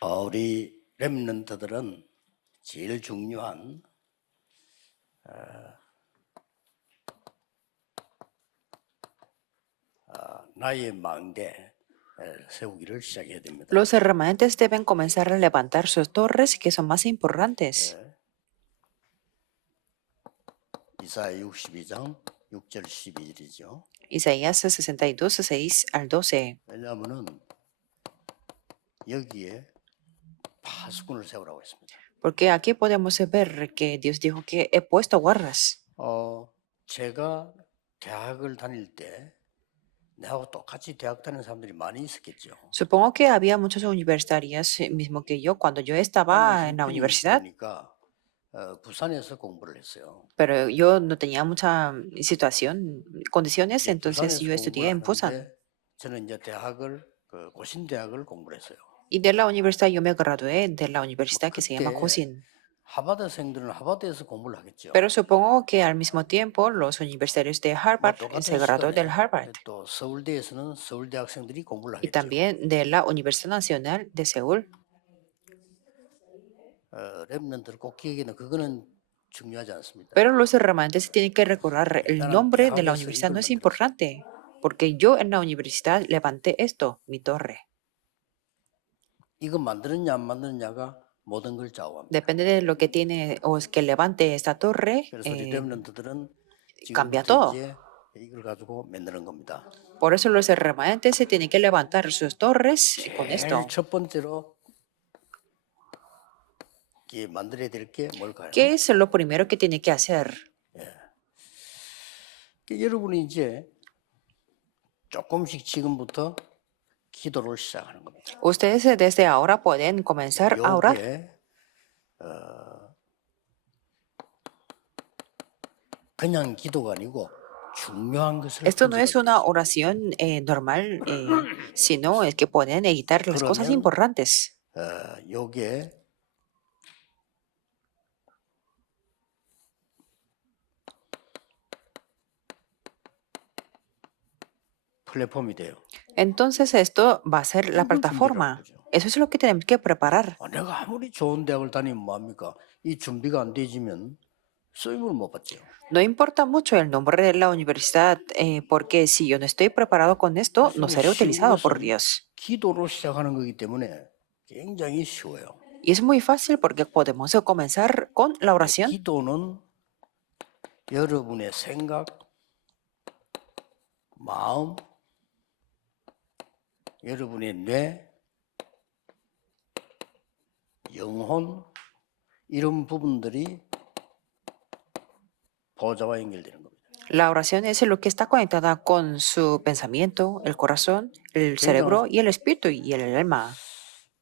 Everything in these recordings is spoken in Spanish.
우리 렘넌트들은 제일 중요한 나의 망대 세우기를 시작해야 됩니다. Los remanentes deben comenzar a levantar sus torres que son más importantes. 이사야 62장 6절 12절이죠. Isaías 62, 6 al 12. 왜냐하면은 여기에 파수꾼을 세우라고 했습니다. Porque aquí podemos ver que Dios dijo que he puesto guardas. 제가 대학을 다닐 때 내하고 똑같이 대학 다니는 사람들이 많이 있었겠죠. Supongo que había muchos universitarios, mismo que yo, cuando yo estaba en la universidad, 그러니까 부산에서 공부를 했어요. pero yo no tenía mucha situación, condiciones, 이제 entonces yo 부산에서 estudié en 공부를 Busan. 하는데 저는 이제 대학을 고신대학을 공부를 했어요. Y de la universidad yo me gradué de la universidad que se llama 그때 Kosin. 하버드생들은 하버드에서 공부를 하겠죠. Pero supongo que al mismo tiempo los universitarios de Harvard 똑같은 se graduó del 시간에 Harvard. 또 서울대에서는 서울대 학생들이 공부를 Y 하겠죠. también de la Universidad Nacional de Seúl. 렘넌트를 꼭 기억해는 그거는 중요하지 않습니다. Pero los remanentes tienen que recordar el nombre de la universidad, no es importante, porque yo en la universidad levanté esto, mi torre. 이거 만드느냐 안 만드느냐가 모든 걸 좌우합니다. Depende de lo que tiene o es que levante esta torre, 그래서 우리 렘넌트들은 cambia 지금부터 todo. 이제 이걸 가지고 만드는 겁니다. Por eso los remanentes se tienen que levantar sus torres con esto. 제일 첫 번째로 만들어야 될 게 뭘까요? ¿Qué es lo primero que tiene que hacer? 여러분이 이제 조금씩 지금부터 기도를 시작하는 겁니다. Ustedes desde ahora pueden comenzar a orar. 이게 그냥 기도가 아니고 중요한 것을 Esto no es 던져야 una 돼요. oración normal, sino es que pueden evitar las cosas 그러면, importantes. 요게 플랫폼이 돼요. Entonces esto va a ser la plataforma. Eso es lo que tenemos que preparar. 내가 아무리 좋은 대학을 다니면 뭐합니까? 이 준비가 안 되지면 쓰임을 못 받죠. No importa mucho el nombre de la universidad, porque si yo no estoy preparado con esto, no seré utilizado por Dios. 기도로 시작하는 거기 때문에 굉장히 쉬워요. Y es muy fácil porque podemos comenzar con la oración. 기도는 여러분의 생각, 마음, 여러분의 뇌, 영혼 이런 부분들이 보좌와 연결되는 겁니다. La oración es lo que está conectada con su pensamiento, el corazón, el cerebro y el espíritu y el alma.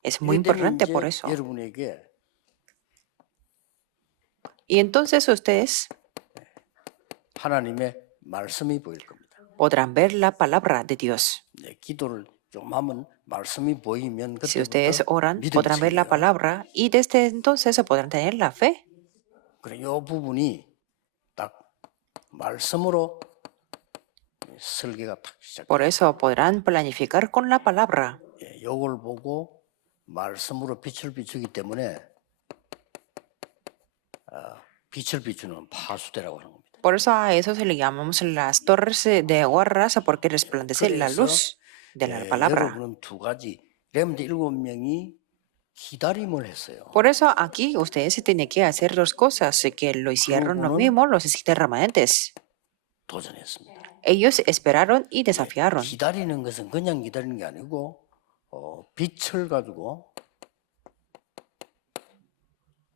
Es muy importante por eso. 여러분에게 Y entonces ustedes 하나님의 말씀이 보일 겁니다. podrán ver la palabra de Dios. 기도를 좀 하면 말씀이 보이면 Si ustedes 그때부터 oran, 믿음이 podrán ver la 생겨요. palabra y desde entonces podrán tener la fe. 그래, 이 부분이 딱 말씀으로 설계가 딱 시작. Por eso podrán planificar con la palabra. 이걸 보고 말씀으로 빛을 비추기 때문에 빛을 비추는 파수대라고 하는 겁니다. Por eso a eso se le llamamos las torres de guarras porque resplandece la luz de la palabra. 여러분은 두 가지 렘드 7명이 기다림을 했어요. Por eso aquí ustedes se tienen que hacer dos cosas que lo hicieron lo mismo los 7 remanentes. 도전했습니다. Ellos esperaron y desafiaron. 기다리는 것은 그냥 기다리는 게 아니고 빛을 가지고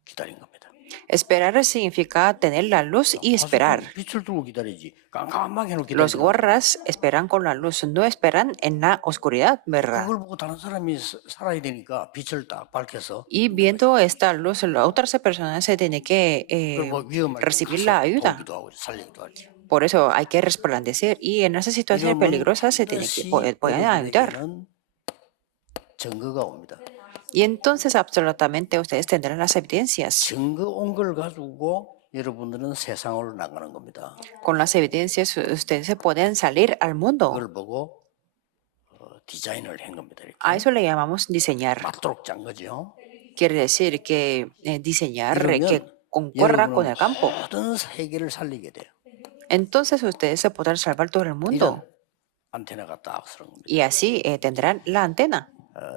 기다린 겁니다. Esperar significa tener la luz y esperar. 빛을 두고 기다리지. 깜깜하게 해놓고 Los 기다리지. guarras esperan con la luz, no esperan en la oscuridad, ¿verdad? 그걸 보고 다른 사람이 살아야 되니까 빛을 딱 밝혀서 Y viendo esta luz, las otras personas se tienen que recibir la ayuda. 돕기도 하고 살리기도 하죠. Por eso hay que resplandecer y en esas situaciones peligrosas se tienen que pueden ayudar. 증거가 옵니다. Y entonces absolutamente ustedes tendrán las evidencias. 증거 온 걸 가지고 여러분들은 세상으로 나가는 겁니다. Con las evidencias ustedes se pueden salir al mundo. 그걸 보고 디자인을 한 겁니다. A 이렇게 eso le llamamos diseñar. 맞도록 짠 거죠. Quiere decir que diseñar que 이러면 concuerda con 여러분은 el campo. 모든 세계를 살리게 돼요. Entonces ustedes se podrán salvar todo el 이런 mundo. 안테나가 딱 서는 겁니다. Y así tendrán la antena.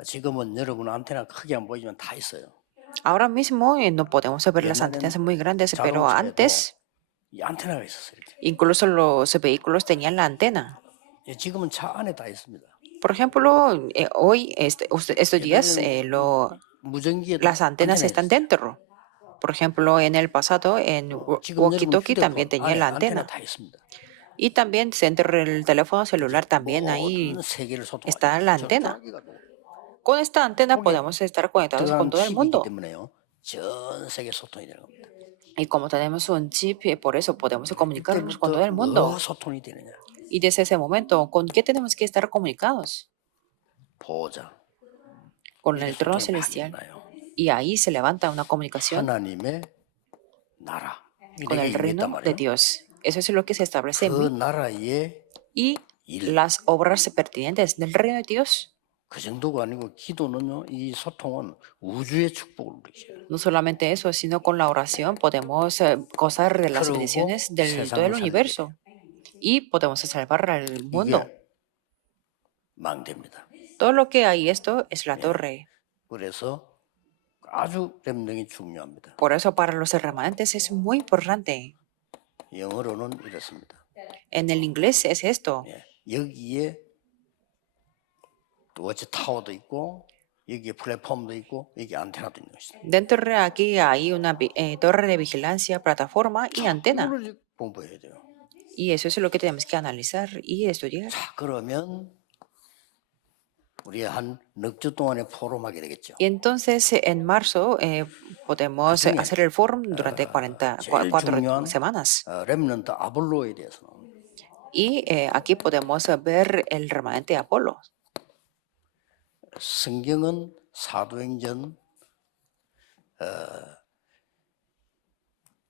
지금은 여러분 안테나 크게 안 보이지만 다 있어요. Ahora mismo no podemos ver las 옛날에는 antenas muy grandes, pero 자동차에도 antes 이 안테나가 있었어요. 이렇게. incluso los vehículos tenían la antena. 지금은 차 안에 다 있습니다. Por ejemplo, hoy, estos días, 무전기에도 las antenas 안테나 están 있어요. dentro. Por ejemplo, en el pasado, en 지금 여러분 walkie-talkie también 휴대폰 tenía 안에 la 안테나 antena. 다 있습니다. Y también dentro del teléfono celular también ahí 모든 세계를 소통하죠. está la antena. 전화기가 또 Con esta antena 거기에 podemos estar conectados con 들어가는 todo el 칩이기 mundo. 때문에요. 전 세계 소통이 되는 겁니다. Y como tenemos un chip, por eso podemos comunicarnos con todo el mundo. 뭐 소통이 되느냐? Y desde ese momento, ¿con qué tenemos que estar comunicados? 보호자. Con 이렇게 el trono 소통이 많이 celestial. 일어나요. Y ahí se levanta una comunicación 하나님의 나라. con el 내게 reino 있단 de 말이에요. Dios. Eso es lo que se establece en 그 mí. 나라의 Y 일. las obras pertinentes del reino de Dios. 그 정도가 아니고 기도는요. 이 소통은 우주의 축복을 누리셔요. No solamente eso, sino con la oración podemos gozar de las 그리고 bendiciones del todo el 세상을 universo. Y podemos salvar al mundo. 이게 망대입니다. Todo lo que hay esto es la torre. 그래서 아주 렘능이 중요합니다. Por eso para los remanentes es muy importante. 영어로는 이렇습니다. En el inglés es esto. 예, 여기에 또 어째 타워도 있고 여기에 플랫폼도 있고 여기 안테나도 있는 것이다. Dentro de aquí hay una torre de vigilancia, plataforma y antena. 이거를 공부해야 돼요. Y eso es lo que tenemos que analizar y estudiar. 자, 그러면 우리 한 넉 주 동안에 포럼하게 되겠죠. Y entonces en marzo podemos 그중에, hacer el foro durante 제일 4 중요한 semanas. 렘넌트 아볼로에 대해서 나옵니다. Y aquí podemos ver el remanente Apolo. 성경은 사도행전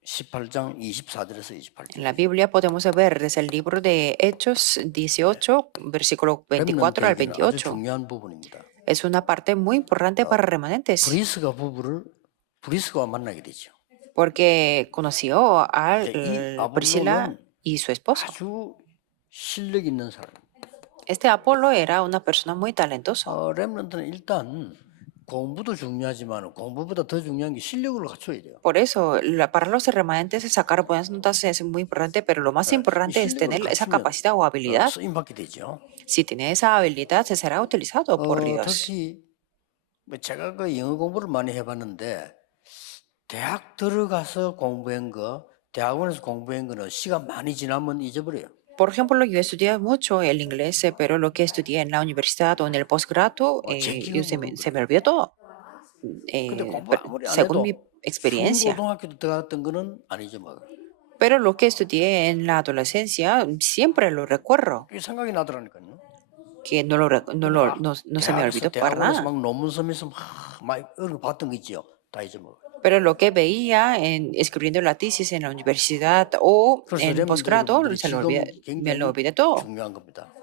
18장 24절에서 28절. En la Biblia podemos ver desde el libro de Hechos 18, versículo 24 al 렘넌트 얘기는 아주 28. 중요한 부분입니다. Es una parte muy importante para remanentes, 브리스가와 만나게 되죠. porque conoció a 이 Priscila 아볼로는 y su esposo. 아주 실력 있는 사람. Este Apolo era una persona muy talentoso. 렘넌트는 일단 공부도 중요하지만 공부보다 더 중요한 게 실력을 갖춰야 돼요. Por eso, para los remanentes sacar buenas notas es muy importante, pero lo más importante es tener esa capacidad o habilidad. 쓰임 받게 되죠. Si tiene esa habilidad, se será utilizado por Dios. 특히 제가 그 영어 공부를 많이 해봤는데 대학 들어가서 공부한 거, 대학원에서 공부한 거는 시간 많이 지나면 잊어버려요. Por ejemplo, yo estudié mucho el inglés, pero lo que estudié en la universidad o en el posgrado, se me olvidó todo. 근데 공부 아무리 안 Según 해도 mi experiencia. 중고등학교 들어갔던 거는 아니죠, 뭐. Pero lo que estudié en la adolescencia siempre lo recuerdo, 그게 생각이 나더라니까요. que no se me olvidó para 대학원에서 nada. 막 논문 쓰면서 막 이런 거 봤던 거 있죠. 다 잊어먹어. Pero lo que veía escribiendo la tesis en la universidad o 그래서 en 렘넌트 posgrado, 여러분들이 me lo olvidé 굉장히 todo. 중요한 겁니다.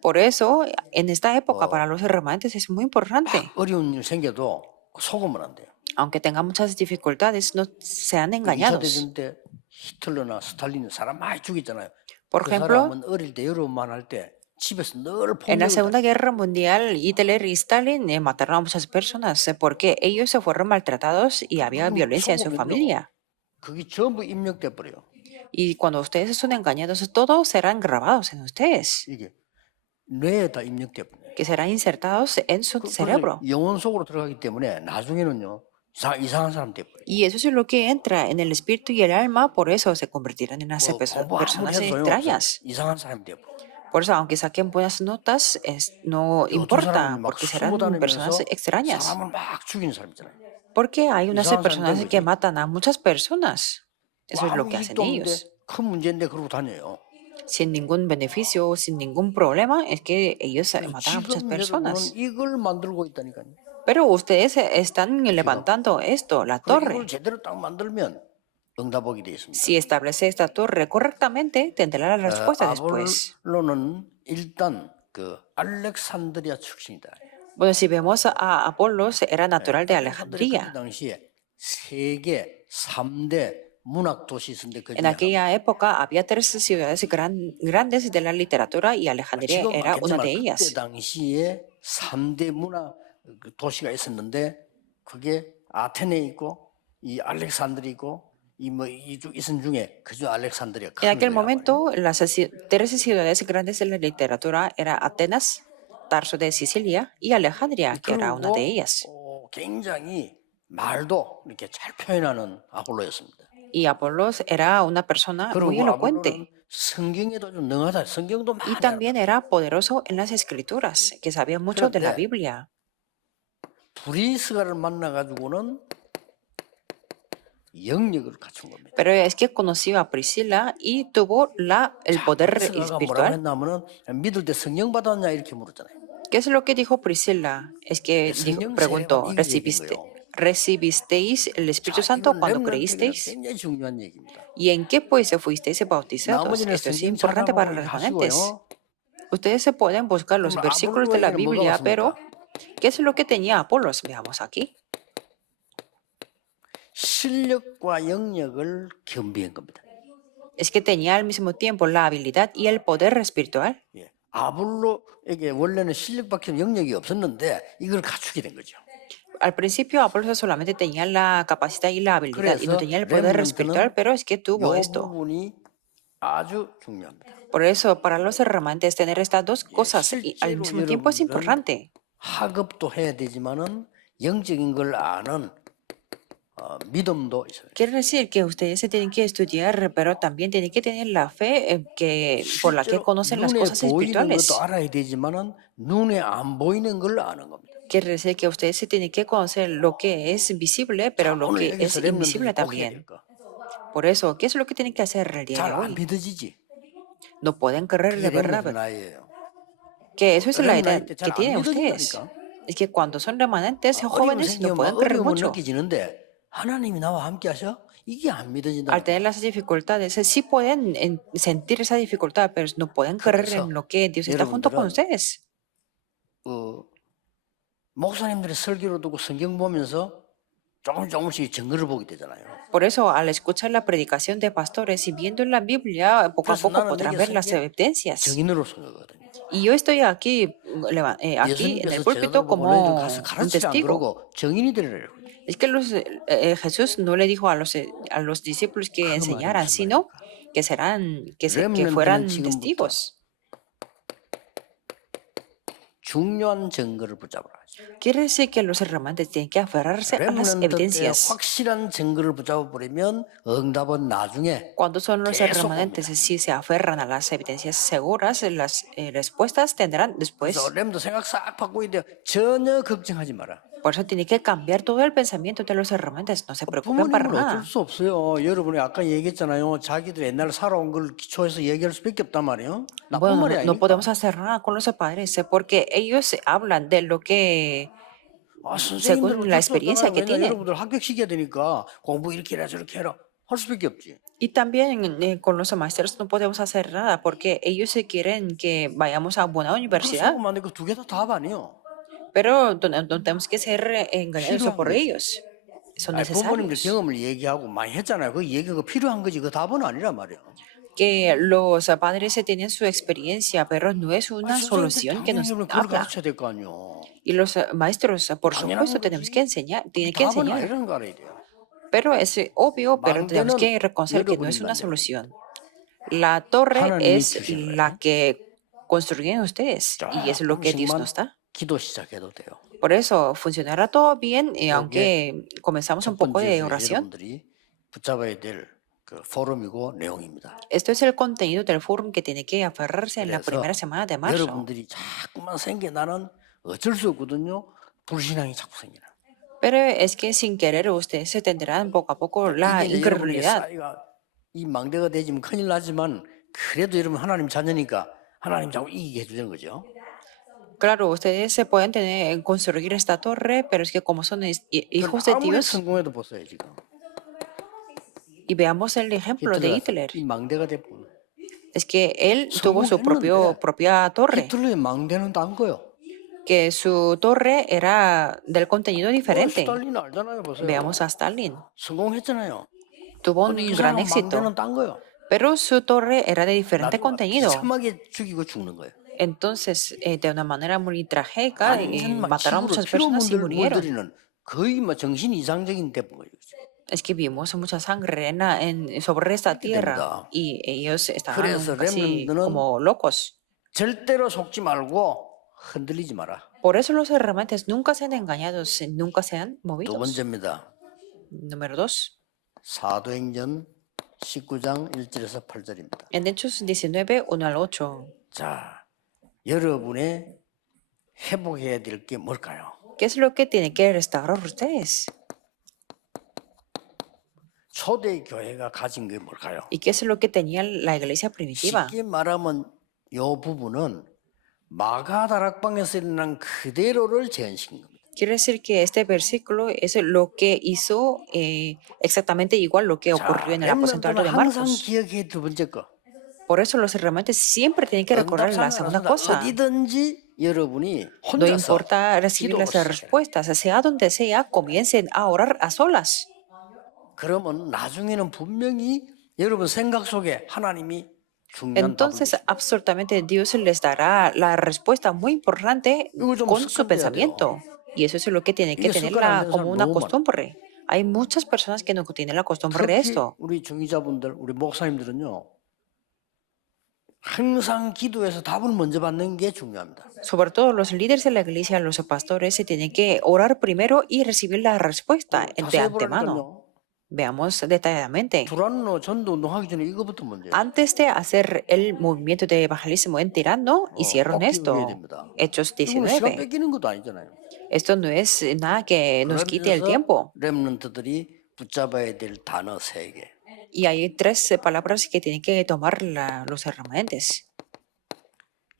Por eso, en esta época para los remanentes es muy importante. 어려운 일 생겨도 속으면 안 돼요. Aunque tengan muchas dificultades, no sean 2차 engañados. 대전 때 히틀러나 스탈린은 사람 많이 죽였잖아요. Por 그 ejemplo, 사람은 어릴 때 여러분만 할 때 집에서 늘 en la 폭력을 Segunda Guerra Mundial, Hitler y Stalin mataron a muchas personas porque ellos se fueron maltratados y había violencia en su familia. 그게 전부 입력돼 버려요. Y cuando ustedes son engañados, todos serán grabados en ustedes, 이게 뇌에 다 입력돼 버려요. que serán insertados en su cerebro. 영혼 속으로 들어가기 때문에 나중에는요 이상한 사람 돼 버려요. Y eso es lo que entra en el espíritu y el alma, por eso se convertirán en 공부 아무리 personas 해도 소용없어요. extrañas. 이상한 사람이 돼 버려요. Por eso, aunque saquen buenas notas, no importa, porque serán personas extrañas. 사람을 막 죽이는 사람 있잖아요. Porque hay unas 이상한 personas 사람들 que 뭐지? matan a muchas personas. Eso es lo 아무 que hacen 일도 없는데 ellos. 큰 문제인데 그러고 다녀요. Sin ningún beneficio, sin ningún problema, es que ellos matan a muchas 지금 personas. 여러분은 이걸 만들고 있다니까요. Pero ustedes están levantando esto, la torre. 이걸 제대로 딱 만들면 응답하게 되어 있습니다. Si establece esta torre correctamente, tendrá la respuesta después. 아볼로는 일단 그 알렉산드리아 출신이다. Bueno, si vemos a Apolos, era natural de 알렉산드리아 그때 Alejandría. 당시에 세계 3대 문학 도시 있었는데 그 En 중에 aquella época había tres ciudades grandes de la literatura y Alejandría 지금 era una de 많겠지만 그때 ellas. 당시에 3대 문화 그 도시가 있었는데 그게 아테네 있고 이 알렉산드리 있고 이뭐 있은 중에 그중 알렉산드리아 En 큰 aquel 거야. momento, las tres ciudades grandes de la literatura eran Atenas, Tarso de Sicilia y Alejandría, que era una de 그리고 ellas. 굉장히 말도 이렇게 잘 표현하는 아폴로였습니다. Y Apolos era una persona muy 그리고 아폴로는 elocuente 성경에도 좀 능하다. 성경도 y 많이 también 알아. era poderoso en las escrituras, que sabía mucho de la 그런데 Biblia. 브리스가를 만나가지고는 영역을 갖춘 겁니다. Pero es que conoció a Priscila y tuvo el poder 브리스가가 뭐라고 espiritual. 했냐면은 믿을 때 성령 받았냐 이렇게 물었잖아요. ¿Qué es lo que dijo Priscila? Es que 성령 preguntó, 세례만 이게 얘기인 거예요. ¿recibisteis el Espíritu 자, Santo 이건 cuando 렘넌트에게는 creísteis? 굉장히 중요한 얘기입니다. ¿Y en qué pues fuisteis bautizados? 나머지는 Esto es 성경 importante para 찾아보고 los 이렇게 remanentes. 하시고요. Ustedes se pueden buscar los 그럼 versículos de la 아볼로에게는 뭐가 Biblia, pero 왔습니까? ¿qué es lo que tenía Apolos? Veamos aquí. 실력과 영역을 겸비한 겁니다. Es que tenía al mismo tiempo la habilidad y el poder espiritual. 예. 아볼로에게 원래는 실력밖에 영역이 없었는데 이걸 갖추게 된 거죠. Al principio Apolos solamente tenía la capacidad y la habilidad y no 그래서 tenía el poder 렘넌트는 espiritual, pero es que tuvo 이 esto. 부분이 아주 중요합니다. Por eso, para los remanentes, tener estas dos cosas y al 실제로 mismo tiempo es 여러분들은 importante. 학업도 해야 되지만은 영적인 걸 아는 믿음도 있어요. Quiere decir que ustedes se tienen que estudiar, pero también tienen que tener la fe por la que 실제로 conocen las 눈에 cosas 보이는 espirituales. 것도 알아야 되지만은 눈에 안 보이는 걸 아는 겁니다. Quiere decir que ustedes se tienen que conocer lo que es visible, pero lo 오늘 que es 여기서 invisible 렘넌트들이 보게 también. 될 거. Por eso, ¿qué es lo que tienen que hacer el día de 잘안 hoy? 믿어지지. No pueden creer 그게 de 렘넌트 verdad 나이예요. que eso es la edad 렘넌트 때 que 잘 안 tienen ustedes. 믿어진다니까. Es que cuando son remanentes, 어려움 jóvenes, no 생기면 pueden creer 어려움은 mucho. 느껴지는데 하나님이 나와 함께 하셔? 이게 안 믿어진다. Al tener las dificultades, sí pueden sentir esa dificultad, pero no pueden creer 그래서 en lo que Dios está junto con 여러분들은 ustedes. 목사님들의 설교를 듣고 성경 보면서 조금씩 증거를 보게 되잖아요. Por eso, al escuchar la predicación de pastores y viendo en la Biblia, poco a 그래서 poco 나는 podrán 내게 ver las 성경 evidencias. 증인으로 생각하거든요. Y yo estoy aquí, aquí en el 예수님께서 púlpito 제자들 보고 como 너희들 가서 un 가르치지 안 testigo. 그러고 증인이 되래요. Es que Jesús no le dijo a los discípulos que 그 말이 enseñaran, 무슨 sino 말입니까? que fueran 렘넌트는 지금부터 testigos. 중요한 증거를 붙잡으라. Quiere decir que los remanentes tienen que aferrarse a las 렘넌트 때 evidencias. 확실한 증거를 붙잡아 버리면 응답은 나중에 Cuando son los 계속 remanentes, 옵니다. si se aferran a las evidencias seguras, las respuestas tendrán después. 그래서 렘도 생각 싹 바꾸는데 전혀 걱정하지 마라. Por eso tiene que cambiar todo el pensamiento de los remanentes. No se preocupen para 부모님은 어쩔 nada. 수 없어요. 여러분이 아까 얘기했잖아요. 자기들 옛날 살아온 걸 기초해서 얘기할 수밖에 없단 말이에요. 나쁜 Bueno, 말이 no 아니니까. podemos hacer nada con los padres porque ellos hablan de lo que 선생님들은 según la 어쩔 수 experiencia 없잖아요. que 왜냐 tienen. 여러분들 합격시켜야 되니까 공부 이렇게 해라 저렇게 해라 할 수밖에 없지. Y también con los maestros no podemos hacer nada porque ellos se quieren que vayamos a buena universidad, 그렇다고 만데 그두 개 다 답 아니에요. pero no tenemos que ser engañados 필요한 por 거지. ellos. Son 아니, 부모님들 necesarios. 경험을 얘기하고 많이 했잖아요. 그 얘기가 필요한 거지 그 답은 아니란 말이에요. Que los padres se tienen su experiencia, pero no es una 아니, 선생님들 solución que 당연히 nos 여러분 그걸 habla. 가르쳐야 될 거 아니에요. Y los maestros, por 당연한 supuesto, tenemos 거지. que enseñar, tienen que 답은 enseñar. 아니라는 거 알아야 돼요. Pero es obvio, pero tenemos 망대는 que reconocer que no es 여러분이 una 만드는 solución. La torre 하나님이 es 주신 la 거예요. que construyen ustedes y es lo que Dios 조금씩만 nos da. 기도 시작해도 돼요. Por eso funcionará todo bien, 여기에 aunque comenzamos un 첫 poco 번째 de 주에 oración. 여러분들이 붙잡아야 될 그 포럼이고 내용입니다. Esto es el contenido del foro que tiene que aferrarse en la 그래서 primera semana de marzo. 여러분들이 자꾸만 생겨나는 어쩔 수 없거든요. 불신앙이 자꾸 생기나. Pero es que sin querer ustedes se tendrán poco a poco la 이게 이제 여러분에게 incredulidad. 쌓이가 이 망대가 되지면 큰일 나지만 그래도 여러분 하나님 자녀니까 하나님 자꾸 이기게 해주는 거죠. Claro, ustedes se pueden construir esta torre, pero es que como son hijos de 아무리 Dios, 성공해도 보세요 지금. y veamos el ejemplo de 히틀러가 Hitler. 이 망대가 돼버려. es que él tuvo su 성공했는데 propia torre, 히틀러의 망대는 딴 거요. que su torre era del contenido diferente. 스탈린 알잖아요, 보세요. Veamos a Stalin. 성공했잖아요. Tuvo un 근데 이 gran 사람 éxito, 망대는 딴 거요. pero su torre era de diferente 나중에 contenido. 비참하게 죽이고 죽는 거예요. Entonces, de una manera muy trágica, 완전 막 mataron a 지구로 muchas 피로 personas y murieron. 물들이는 거의 뭐 정신 이상적인 대본 거예요. Es que vimos mucha sangre sobre esta tierra y ellos estaban 그래서 casi 렘넌트는 como locos. 절대로 속지 말고 흔들리지 마라. Por eso los remanentes nunca sean engañados, nunca sean 두 movidos. 번째입니다. Número 2. 사도행전 19장 1절에서 8절입니다. En Hechos 19, 1 al 8. 자, 여러분의 회복해야 될 게 뭘까요? ¿Qué es lo que tienen que restaurar ustedes? 초대 교회가 가진 게 뭘까요? ¿Y qué es lo que tenía la iglesia primitiva? 쉽게 말하면 이 부분은 마가다락방에서 일어난 그대로를 재현시킨 겁니다. Quiere decir que este versículo es lo que hizo exactamente igual lo que ocurrió en el aposento alto 렘넌트는 de 항상 Marcos. 기억해 두 번째 거. Por eso los remanentes siempre tienen que recordar la segunda cosa. 어디든지 여러분이 No 혼자서 importa recibir las 기도를 respuestas, sea donde sea, comiencen a orar a solas. 그러면 나중에는 분명히 여러분 생각 속에 하나님이 중요한 답을 Entonces, absolutamente Dios les dará la respuesta muy importante con su pensamiento. Y eso es lo que tiene que tenerla como una costumbre. Hay muchas personas que no tienen la costumbre de 특히 esto. 우리 중위자분들, 우리 목사님들은요. 항상 기도해서 답을 먼저 받는 게 중요합니다. Sobre todo los líderes de la iglesia, los pastores, se tienen que orar primero y recibir la respuesta de 자세히 antemano. 보라니까요. Veamos detalladamente. 두란노 전도 운동하기 전에 이거부터 먼저. Antes de hacer el movimiento de evangelismo en Tirano, hicieron esto. Hechos 이거는 시간 19. 뺏기는 것도 아니잖아요. Esto no es nada que nos quite el tiempo. 렘넌트들이 붙잡아야 될 단어 3개. Y hay 3 palabras que tienen que tomar los remanentes.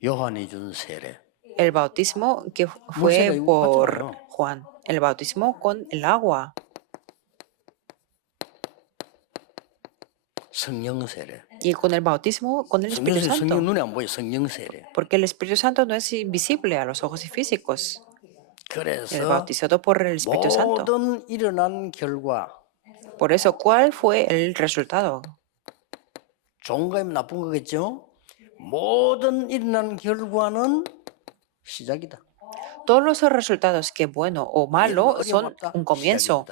요한이 준 세례. El bautismo que fue por Juan. El bautismo con el agua. 성령 세례. Y con el bautismo con el Espíritu 성령 Santo. 눈에 안 보여. 성령 세례. Porque el Espíritu Santo no es invisible a los ojos físicos. El 그래서 bautizado por el Espíritu Santo. 모든 일어난 결과 Por eso, ¿cuál fue el resultado? 좋은 거면 나쁜 거겠죠? 모든 일어난 결과는 시작이다. Todos los resultados, que bueno o malo, son un comienzo.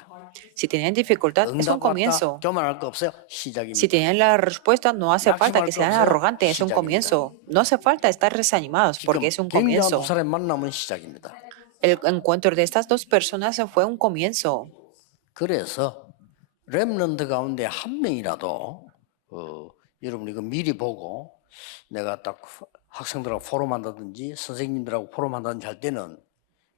Si tienen dificultad, es un comienzo. 교만할 거 없어요. 시작입니다. Si tienen la respuesta, no hace falta que sean arrogantes, es un comienzo. No hace falta estar desanimados porque es un 굉장한 comienzo. 두 사람의 만남은 시작입니다. El encuentro de estas dos personas fue un comienzo. 그래서 렘넌트 가운데 한 명이라도 여러분 이거 미리 보고 내가 딱 학생들하고 포럼한다든지 선생님들하고 포럼한다든지 할 때는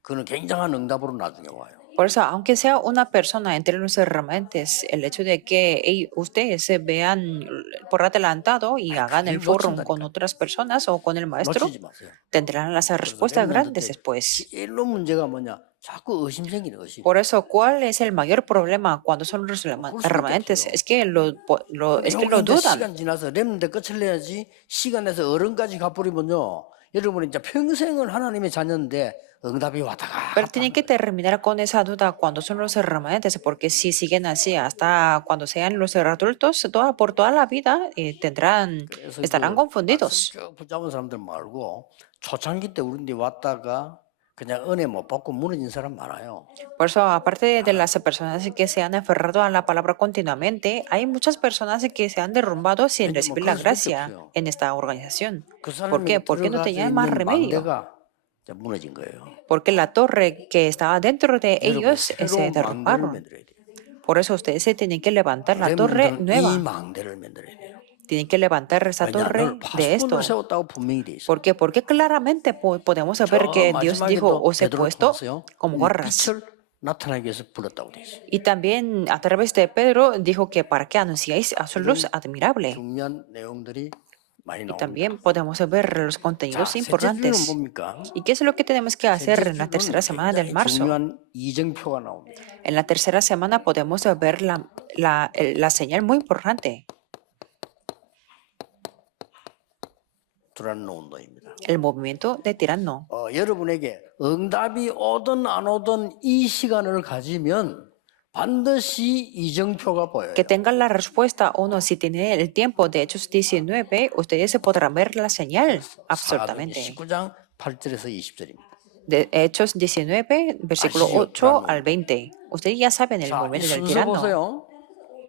그는 굉장한 응답으로 나중에 와요. Por eso, aunque sea una persona entre los remanentes, el hecho de que ustedes se vean por adelantado y hagan el foro con otras personas o con el maestro, 놓치지 마세요. tendrán las respuestas grandes después. 제일로 문제가 뭐냐? 자꾸 의심 생기는 것이. Por eso, ¿cuál es el mayor problema cuando son los remanentes? Es que lo dudan. 시간 지나서 렘넌트 끝을 내야지 시간 내서 어른까지 가버리면요. 여러분이 이제 평생을 하나님의 자녀인데 응답이 왔다가. Pero tienen que terminar con esa duda cuando son los remanentes, porque si siguen así hasta cuando sean los adultos, por toda la vida estarán confundidos. 쭉 붙잡은 사람들 말고 초창기 때 우리 데 왔다가 그냥 은혜 못 받고 무너진 사람 많아요. Por eso, aparte de las personas que se han aferrado a la palabra continuamente, hay muchas personas que se han derrumbado sin recibir la gracia en esta organización. ¿Por qué? Porque no tenían más remedio. 무너진 거예요. Porque la torre que estaba dentro de ellos se derrumbaron. Por eso ustedes se tienen que levantar la torre nueva. 이 망대를 만들어야 돼요. Tienen que levantar esa torre de esto. 세웠다고 분명히 돼 있어요. ¿Por qué? Porque claramente podemos ver que Dios dijo, os he puesto como guardas. 빛을 나타나기 위해서 불렀다고 돼 있어요. Y también a través de Pedro dijo que para que anunciáis a su luz admirable. 중요한 내용들이 많이 Y 나옵니다. también podemos ver los contenidos 셋째 주는 importantes. 뭡니까? ¿Y qué es lo que tenemos que hacer en la tercera semana del marzo? 중요한 이정표가 나옵니다. En la tercera semana podemos ver la señal muy importante. 두란노 운동입니다. el movimiento de tirano. 여러분에게 응답이 오든 안 오든 이 시간을 가지면 반드시 이정표가 보여요. Que tengan la respuesta o no, si tienen el tiempo de Hechos 19, ustedes se podrán ver la señal absolutamente. 19장 8절에서 20절입니다. De Hechos 19, versículo Así, 8 tirano. al 20. Ustedes ya saben el 자, 이 movimiento del 순서 tirano. 보세요.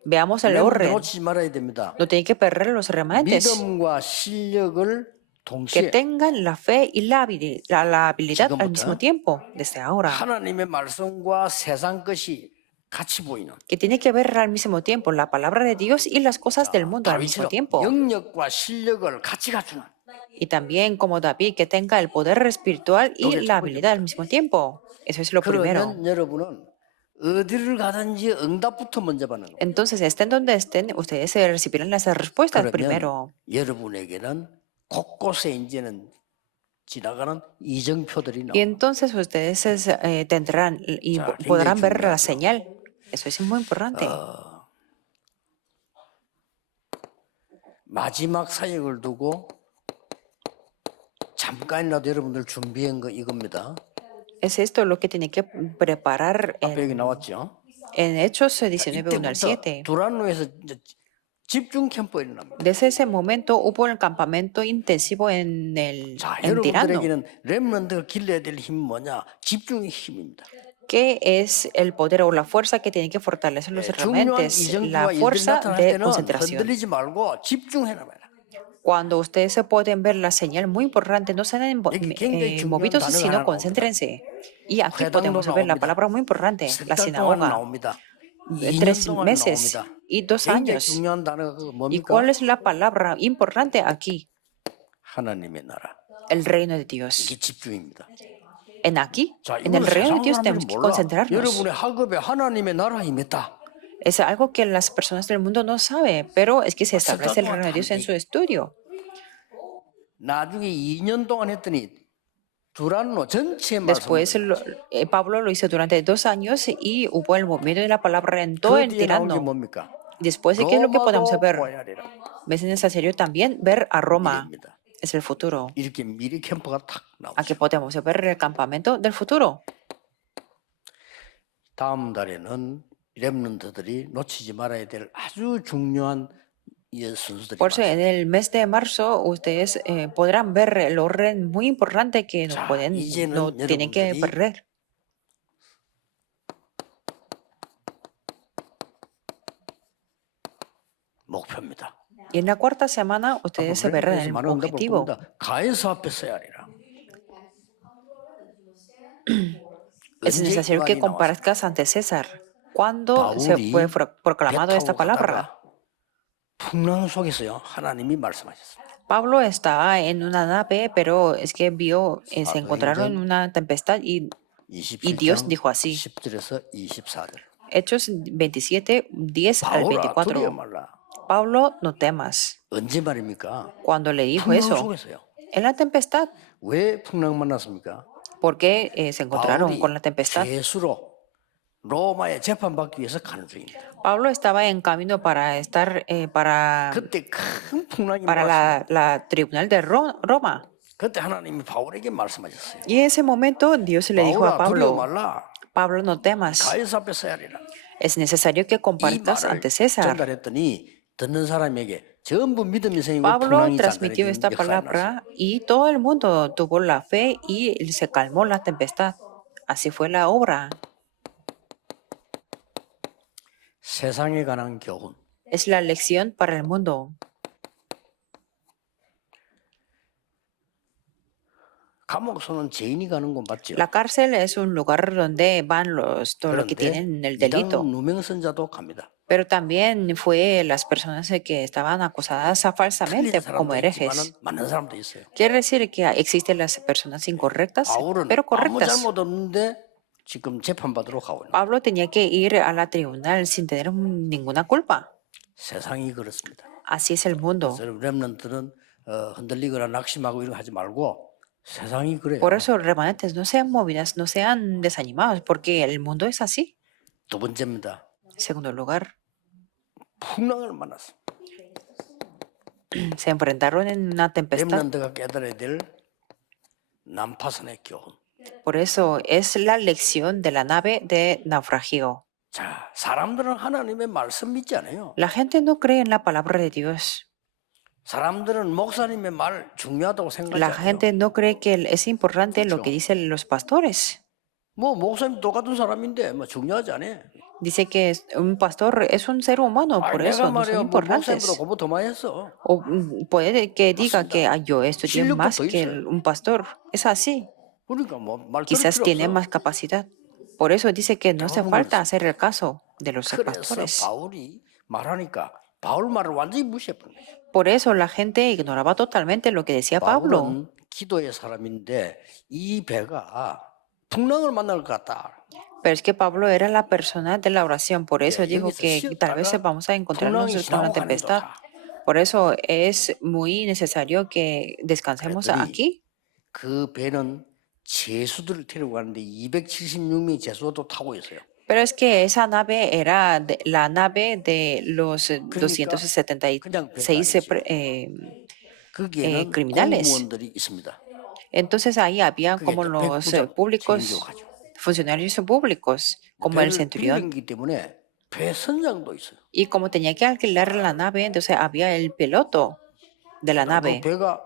Veamos el 렘넌트 orden. 놓치지 말아야 됩니다. No tienen que perder los remanentes. 믿음과 실력을 Que 동시에 tengan la fe y la habilidad al 지금부터 mismo tiempo, desde ahora. 하나님의 말씀과 세상 것이 같이 보이는 Que tiene que ver al mismo tiempo la palabra de Dios y las cosas del mundo al mismo 다윗처럼 tiempo. 영역과 실력을 같이 갖추는 Y también como David, que tenga el poder espiritual y la habilidad al mismo tiempo. Eso es lo primero. 그러면 여러분은 어디를 가든지 응답부터 먼저 받는 거예요. Entonces, estén donde estén, ustedes recibirán las respuestas primero. 그러면 여러분에게는 곳곳에 이제는 지나가는 이정표들이 Y 나옵니다. entonces ustedes tendrán y 자, podrán 굉장히 ver la 중요하죠. señal. Eso es muy importante. 마지막 사역을 두고 잠깐이라도 여러분들 준비한 거 이겁니다. Es esto lo que tienen que preparar 앞에 여기 나왔죠. en Hechos 19, 1 al 7. 두란노에서 집중 캠프가 일어납니다. Desde ese momento hubo el campamento intensivo en 자, Tirano. 여러분들에게는 렘넌트가 길러야 될 힘은 뭐냐? 집중의 힘입니다. ¿Qué es el poder o la fuerza que tienen que fortalecer los 중요한 remanentes? 이정표와 La 일들이 fuerza 나타날 de 때는 concentración. 흔들리지 말고 집중해놔봐요. Cuando ustedes se pueden ver la señal muy importante, no sean movidos, sino concéntrense. Y aquí podemos ver la palabra muy importante, la 석달 동안 sinagoga. 나옵니다. 3 동안 meses 나옵니다. y 2 굉장히 años. 중요한 단어가 ¿Y 뭡니까? cuál es la palabra importante aquí? 하나님의 나라. El reino de Dios. 이게 집중입니다. En aquí, 자, en el 이거는 reino de 세상 Dios tenemos 사람들은 que 몰라. concentrarnos. 여러분의 학업에 하나님의 나라 임했다. Es algo que las personas del mundo no saben, pero es que se establece el reino de Dios en su estudio. 나중에 2년 동안 했더니 두란노 전체 Después Pablo lo hizo durante 2 años y hubo el movimiento de la palabra en todo 그 el 뒤에 나온 게 tirano. 뭡니까? Después de qué es lo que podemos 로마도 ver, 보아야 되라. es necesario también ver a Roma. 미래입니다. Es el futuro. 이렇게 미래 캠프가 탁 Aquí 나오죠. podemos ver el campamento del futuro. 다음 달에는 렘넌트들이 놓치지 말아야 될 아주 중요한 이 순서들이 Por eso, 많습니다. en el mes de marzo, ustedes podrán ver el orden muy importante que 자, no 이제는 tienen que 여러분들이 perder. 목표입니다. Y en la cuarta semana, ustedes se verán el 많은 응답을 objetivo. 봅니다. 가에서 앞에 서야 하리라. Es necesario que comparezcas ante César. ¿Cuándo se fue proclamado esta palabra? 풍랑 속에서요 하나님이 말씀하셨어요. Pablo estaba en una nave, pero es que vio, se encontraron en una tempestad y Dios dijo así. 10절에서 24절. Hechos 27, 10 al 바울아 24. 두려워 말라. Pablo, no temas. 언제 말입니까? Cuando le dijo 풍랑 eso, 속에서요. en la tempestad, 왜 풍랑 만났습니까? ¿por qué se encontraron 바울이 con la tempestad? 죄수로 로마에 재판받기 위해서 가는 중입니다. Pablo estaba en camino para estar 그때 큰 풍랑이 para 왔어요. la tribunal de Roma. 그때 하나님이 바울에게 말씀하셨어요. Y en ese momento Dios le dijo a 바울아 두려워 Pablo, 말라. Pablo, no temas. 가에서 앞에 서야 하리라. Es necesario que 이 compartas 말을 ante César. 전달했더니 듣는 사람에게 전부 믿음이 생기고 Pablo 풍랑이 transmitió esta 잠들어진 역사가 났어요. palabra y todo el mundo tuvo la fe y se calmó la tempestad. Así fue la obra. 세상에 관한 교훈. Es la lección para el mundo. 감옥소는 죄인이 가는 건 맞죠? La cárcel es un lugar donde van todos los que tienen el delito. 이단 누명선자도 갑니다. Pero también fue las personas que estaban acusadas falsamente 틀린 como 사람도 herejes. 있지만 맞는 사람도 있어요. Quiere decir que existen las personas incorrectas, 바울은 pero 아무 correctas. 잘못 없는데 지금 재판받으러 가고 있는 Pablo tenía que ir a la tribunal sin tener ninguna culpa. 세상이 그렇습니다. Así es el mundo. 그래서 렘넌트는 흔들리거나 낙심하고 이런 거 하지 말고 세상이 그래요. Por eso, remanentes, no sean movidas, no sean desanimados, porque el mundo es así. 두 번째입니다. En segundo lugar, 풍랑을 만났어. se enfrentaron en una tempestad. 렘넌트가 깨달아야 될 난파선의 교훈. Por eso es la lección de la nave de naufragio. 자, 사람들은 하나님의 말씀 믿지 않아요. La gente no cree en la palabra de Dios. 사람들은 목사님의 말 중요하다고 생각하지 La 않아요. gente no cree que es importante lo 그렇죠. que dicen los pastores. 뭐 목사님 똑같은 사람인데 뭐 중요하지 않아요. Dice que un pastor es un ser humano, 아니, por 내가 eso no 말이야 son 뭐 목사님보다 importantes. 공부 더 많이 했어. O puede que diga que yo estudié 실력도 más 더 que 있어요. un pastor. Es así. 그러니까 뭐 말 들을 Quizás 필요 tiene 없어. más capacidad. Por eso dice que no hace 경험을 falta 했어. hacer el caso de los 그래서 pastores. 바울이 말하니까 바울 말을 완전히 무시해버린 거죠. Por eso la gente ignoraba totalmente lo que decía Pablo. 바울은 기도의 사람인데 이 배가 풍랑을 만날 것 같다. Pero es que Pablo era la persona de la oración. Por eso dijo 여기서 que tal vez 쉬었다가 vamos a encontrarnos 풍랑이 con 지나고 la 가는 게 tempestad. 좋다. Por eso es muy necesario que descansemos 그랬더니 aquí. 그 배는 제수들을 데리고 가는데 276명의 제수가 또 타고 있어요. Pero es que esa nave era la nave de los 그러니까 276 그냥 배가 아니죠. 거기에는 criminales. 공무원들이 있습니다. Entonces ahí había 그게 como 이제 los 백부장 públicos, 책임져가지고. funcionarios públicos, como el 배를 centurión. 빌리기 때문에 배 선장도 있어요. Y como tenía que alquilar la nave, entonces había el piloto de la 그 nave. 배가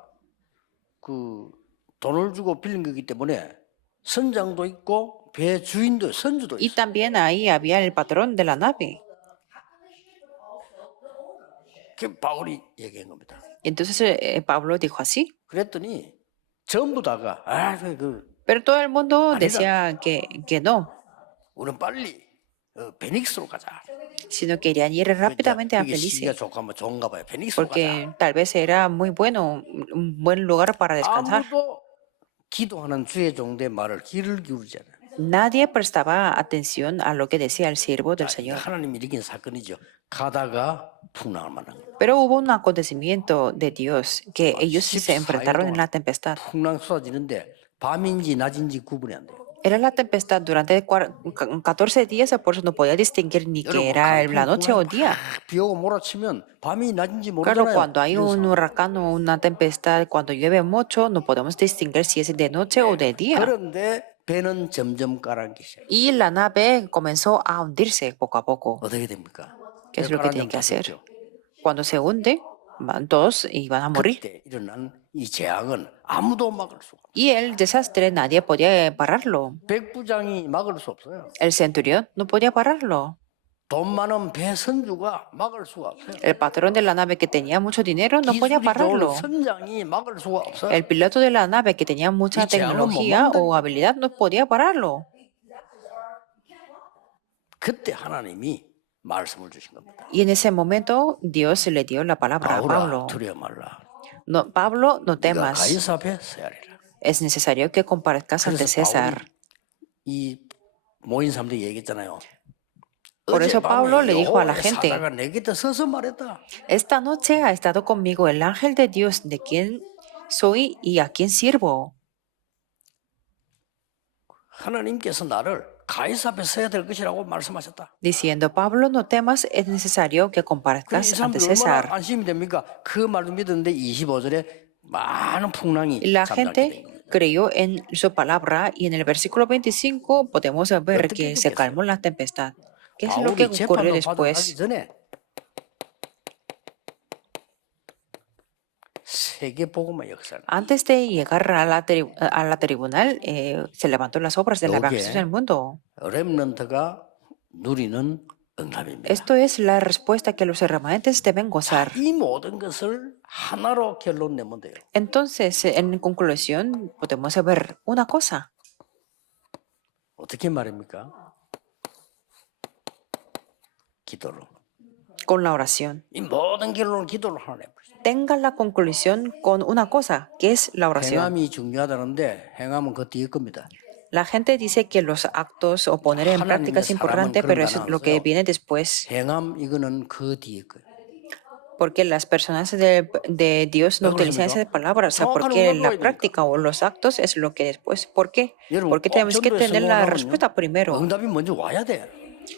그 돈을 주고 빌린 거기 때문에 선장도 있고 배 주인도 선주도 Y 있어요. también ahí había el patrón de la nave. 그 바울이 얘기한 겁니다. Entonces Pablo dijo así. 그랬더니 전부 다가 Pero todo el mundo 아니다. decía que no, 우리는 빨리 베닉스로 가자. sino querían ir rápidamente a 그게 시기가 Felice, 좋은가 봐요. 베닉스로 가자. porque tal vez era muy bueno, un buen lugar para descansar. 아무도 기도하는 주의 종들의 말을 귀를 기울이지 않아요. Nadie prestaba atención a lo que decía el siervo del 자, 이게 Señor. 하나님이 일으킨 사건이죠. 가다가 풍랑을 만난 거예요. Pero hubo un acontecimiento de Dios que ellos se enfrentaron en la tempestad. 풍랑 쏟아지는데 밤인지 낮인지 구분이 안 돼요. Era la tempestad durante 14 días, por eso no podía distinguir ni que era la noche o día. 비 오고 몰아치면 밤이 낮인지 Claro, 모르잖아요. cuando hay un huracán o una tempestad, cuando llueve mucho, no podemos distinguir si es de noche o de día. 그런데 배는 점점 가라앉기 시작해요. Y la nave comenzó a hundirse poco a poco. 어떻게 됩니까? ¿Qué es lo que tiene que hacer? 가라앉으면 Cuando se hunde, todos iban a morir. 그때 일어난 이 재앙은 아무도 막을 수가 없어요. Y el desastre nadie podía pararlo. 백부장이 막을 수 없어요. El centurión no podía pararlo. 돈 많은 배 선주가 막을 수가 없어요. El patrón de la nave que tenía mucho dinero no podía 기술이 좋은 pararlo. 선장이 막을 수가 없어요. El piloto de la nave que tenía mucha Y 재앙은 못 tecnología 만들어. o habilidad no podía pararlo. 그때 하나님이 말씀을 주신 겁니다. Y en ese momento Dios le dio la palabra a 바울아 Pablo. 두려워 말라. No, Pablo, no 네가 temas. 가이사 앞에 서야 하리라. Es necesario que comparezcas ante 그래서 César. 바울이 이 모인 사람들이 얘기했잖아요. Por eso Pablo le dijo a la 여호와의 gente, 사자가 내 곁에 서서 말했다. esta noche ha estado conmigo el ángel de Dios, de quien soy y a quien sirvo. 하나님께서 나를 가이사 앞에 서야 될 것이라고 말씀하셨다. Diciendo, Pablo, no temas, es necesario que 그럼 이 comparezcas ante 사람들 얼마나 César. 안심이 됩니까? 그 말도 믿었는데 25절에 많은 풍랑이 Y la 잠잠하게 된 gente 겁니다. creyó en su palabra y en el versículo 25 podemos ver que se calmó la tempestad. ¿Qué es lo que 바울이 ocurrió 재판을 받아가기 después? 전에 세계 복음의 역사를 Antes de llegar a la tribunal, se levantó las obras de la Lo que- evangelización del mundo. 렘넌트가 누리는 응답입니다. Esto es la respuesta que los remanentes deben gozar. 이 모든 것을 하나로 결론 내면 돼요. Entonces, en conclusión, podemos ver una cosa. 어떻게 말입니까? 기도로. Con la oración. 이 모든 결론은 기도로 하나 내버리죠. Tenga la conclusión con una cosa, que es la oración. 행함이 중요하다는데 행함은 그 뒤에 겁니다. La gente dice que los actos o poner en práctica es importante, pero es lo que viene después. 행함 이거는 그 뒤에 거예요. Porque las personas de Dios no utilizan esas palabras, porque la práctica o los actos es lo que después. ¿Por qué? 여러분, Porque tenemos que 전도에 tener la 성공하려면요, respuesta primero. 응답이 먼저 와야 돼.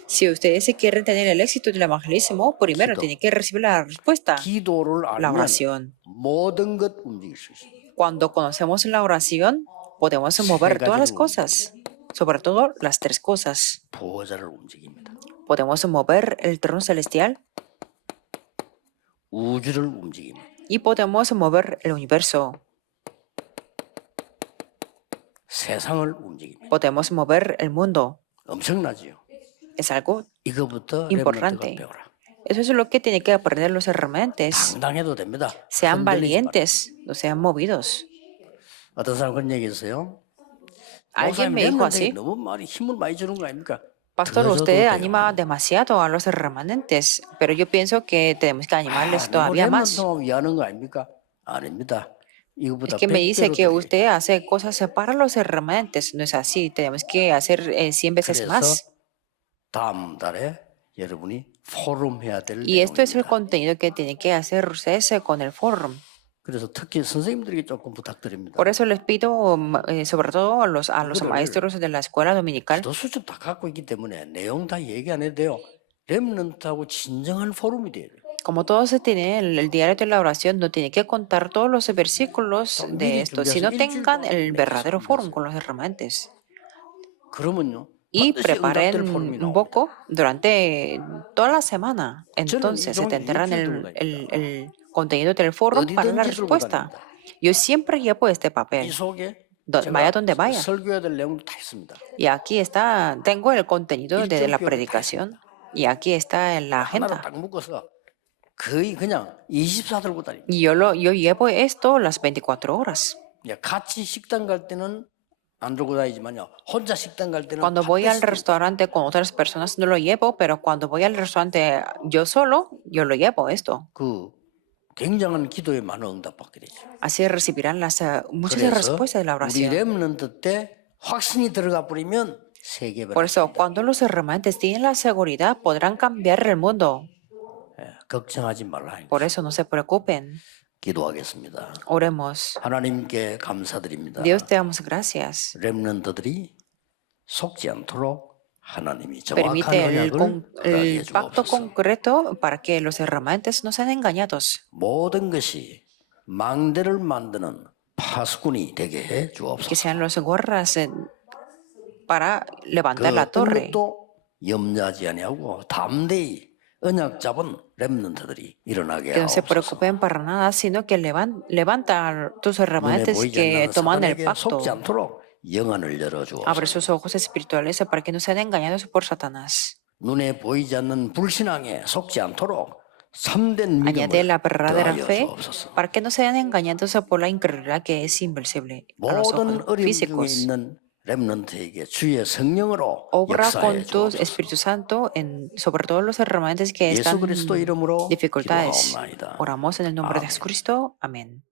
Si ustedes se quieren tener el éxito del evangelismo, primero 기도. tienen que recibir la respuesta, 기도를 la 알면 oración. 모든 것 움직일 수 있어요. Cuando conocemos la oración, podemos 세 mover todas las 가지를 cosas, sobre todo las tres cosas. 보호자를 움직입니다. Podemos mover el trono celestial 우주를 움직입니다. y podemos mover el universo. 세상을 움직입니다. Podemos mover el mundo. 엄청나지요. Es algo 이거부터 렘넌트가 importante. 배워라. Eso es lo que tienen que aprender los hermantes. 당당해도 됩니다. Sean 흔들리지 마라. valientes, no sean movidos. 어떤 사람 그런 얘기 했어요. Alguien 목사님 me dijo 렘넌트에게 así: 너무 많이 힘을 많이 주는 거 아닙니까? Pastor, 더 줘도 usted 돼요. anima demasiado a los remanentes, pero yo pienso que tenemos que animarles 너무 todavía más. 렘넌트만 위하는 거 아닙니까? 아닙니다. Es 이거보다 que me dice 100배로 que 드려요. usted hace cosas para los remanentes. No es así. Tenemos que hacer 100 veces 그래서 más. 다음 달에 여러분이 포럼 해야 될 Y esto es el 내용입니다. contenido que tiene que hacer ustedes con el foro. 그래서 특히 선생님들에게 조금 부탁드립니다. Por eso les pido, sobre todo a los 그거를 maestros de la escuela dominical, 기도 수첩 다 갖고 있기 때문에 내용 다 얘기 안 해도 돼요. 렘넌트하고 진정한 포럼이 돼야 돼요. como todos se tienen el diario de la oración, no tienen que contar todos los versículos 미리 de esto, 준비해서 sino 일주일 tengan 동안 el 매일 verdadero foro 준비하세요. con los remanentes. 그러면요. Y 반드시 응답될 preparen 포럼이 un 나옵니다. poco durante toda la semana. 저는 이 Entonces se 종일 tendrán 일주일 들고 다닙니다. el contenido del foro para la 어디든지 들고 respuesta. 다닙니다. Yo siempre llevo este 이 papel, 속에 vaya donde vaya. 설교해야 될 내용도 다 있습니다. Y aquí está, tengo el contenido de la 일정표가 다 predicación. Y aquí está en la 하나로 agenda. 딱 묶어서 거의 그냥 24 들고 다닙니다. Y yo llevo esto las 24 horas. 같이 식당 갈 때는 안 들고 다니지만요. 혼자 식당 갈 때는 Cuando voy al 반드시 restaurante con otras personas no lo llevo, pero cuando voy al restaurante yo solo, yo lo llevo esto. 그 굉장한 기도에 많은 응답받게 되죠. Así recibirán muchas 그래서 respuestas de la 우리 oración. 렘넌트 때 확신이 들어가 버리면 세계가 Por eso, cuando los remanentes tienen la seguridad, podrán cambiar el mundo. 걱정하지 말라. Por eso no se preocupen. 기도하겠습니다. Oremos. 하나님께 감사드립니다. Dios, te damos gracias. 렘넌트들이 속지 않도록 하나님이 정확한 Permite 언약을 허락해 el pacto 주옵소서. concreto para que los remanentes no sean engañados. 모든 것이 망대를 만드는 파수꾼이 되게 해 Que 주옵소서. sean los guardas para 그 levantar la 어떤 torre. 것도 염려하지 아니하고 담대히 언약 잡은 렘넌트들이 일어나게 Que no se 하옵소서. preocupen para nada, sino que levanta a tus 눈에 remanentes 보이지 que 않는 toman el 사단에게 pacto. 속지 않도록 영안을 열어 Abre 주옵소서. sus ojos espirituales para que no sean engañados por Satanás. 눈에 보이지 않는 불신앙에 속지 않도록 참된 Añade 믿음을 la verdadera 더하여 fe 주옵소서. para que no sean engañados por la incredulidad que es inversible a los 모든 ojos 어려움 중에 físicos. 있는 렘넌트에게 주의 성령으로 Obra 역사해 con tu 주옵소서. Espíritu Santo sobre todo los remanentes que 예수 están 그리스도 en 이름으로 dificultades. 기도하옵나이다. Oramos en el nombre de 아멘. Jesucristo. Amén.